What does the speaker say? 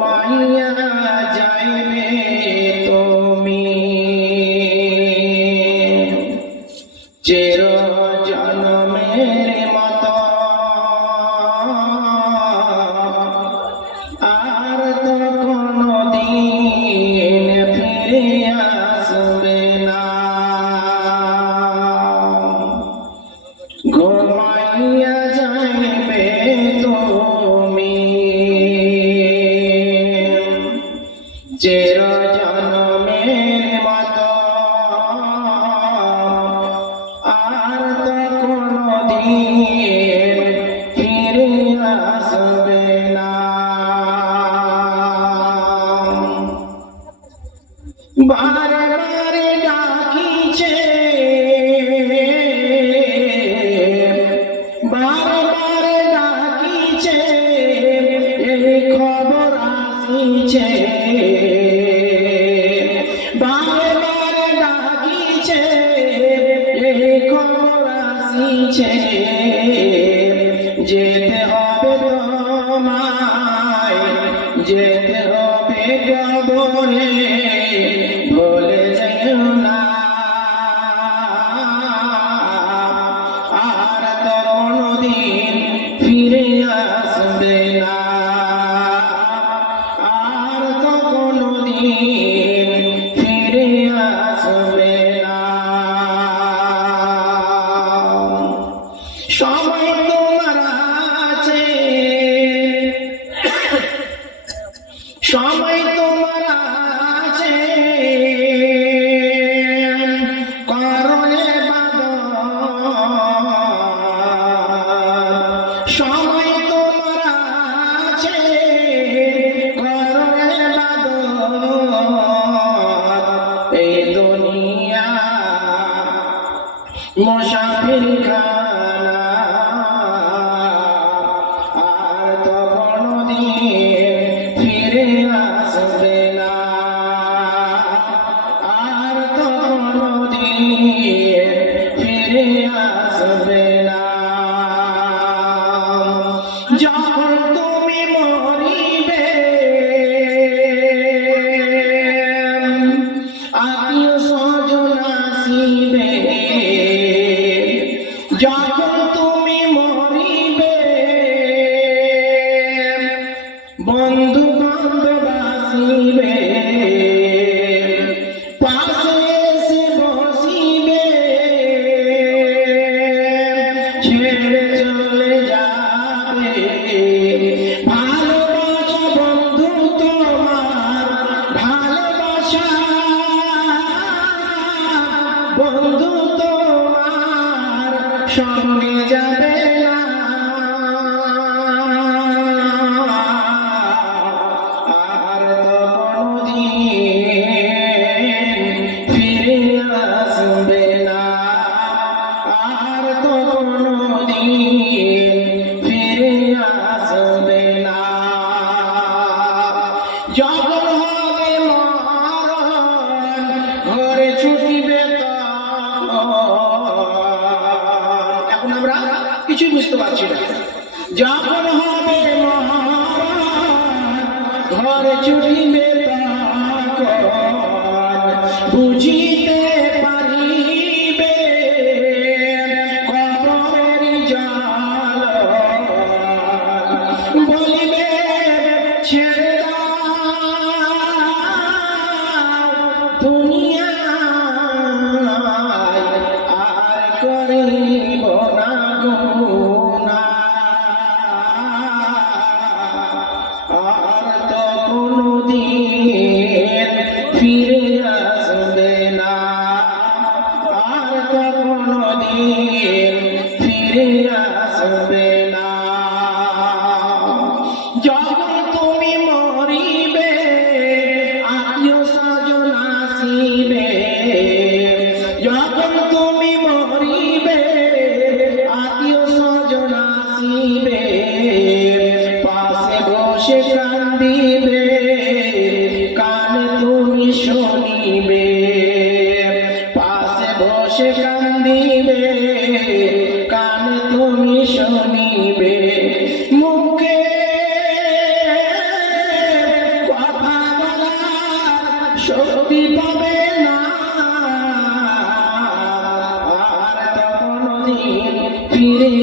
ঘুমাইয়া যাইবে তুমি চির জন্মের মতো আর তো কোনদিন ফিরে আসবে না ঘুমাইয়া যাইবে তুমি চির জন্মের মতো আর তো কোনদিন ফিরে আসবে না বারে বারে ডাকিছে বারে বারে ডাকিছে এই খবর আসিছে বারে বারে ডাকিছে এই খবর আসিছে যেতে হবে তোমায় যেতে হবে কবরে ভুলে যেও না আর তো কোনদিন ফিরে আসবে না আর তো কোনদিন ফিরে আসবে না সময় তোমার আছে সময় তোমার আছে করো ইবাদত সময় তোমার আছে করো ইবাদত এই দুনিয়া মুসাফির খানা আর তো কোনদিন ফিরে আসবে না আর তো কোনদিন ফিরে আসবে না যখন তুমি মরিবে আত্মীয় স্বজন আসিবে যখন তুমি মরিবে বন্ধু বান্ধব আসিবে পাশে এসে বসিবে ছেড়ে চলে যাবে ভালোবাসা বন্ধু তোমার ভালোবাসা বন্ধু তোমার সঙ্গে যাবে না আর তো কোনদিন ফিরে আসবে না আর তো কোনদিন ফিরে আসবে না যখন হবে মরণ ঘরে ছুটিবে এখন আমরা কিছুই বুঝতে পারছি না যখন হবে মরণ ঘরে ছুটিবে বুঝিতে পারিবে কবরের জাল বলিবে ছেড়ে দুনিয়ায় আর করিব না গুনাহ আর তো কোনদিন ফিরে আসবে না আর তো কোনদিন ফিরে আসবে না যখন তুমি মরিবে আত্মীয় স্বজন আসিবে যখন তুমি মরিবে আত্মীয় স্বজন আসিবে পাশে বসে কান্দিবে কানে তুমি শুনিবে পাশে বসে কান্দিবে কানে তুমি শুনিবে মুখে শক্তি পাবে না আর তখন দিন ফিরে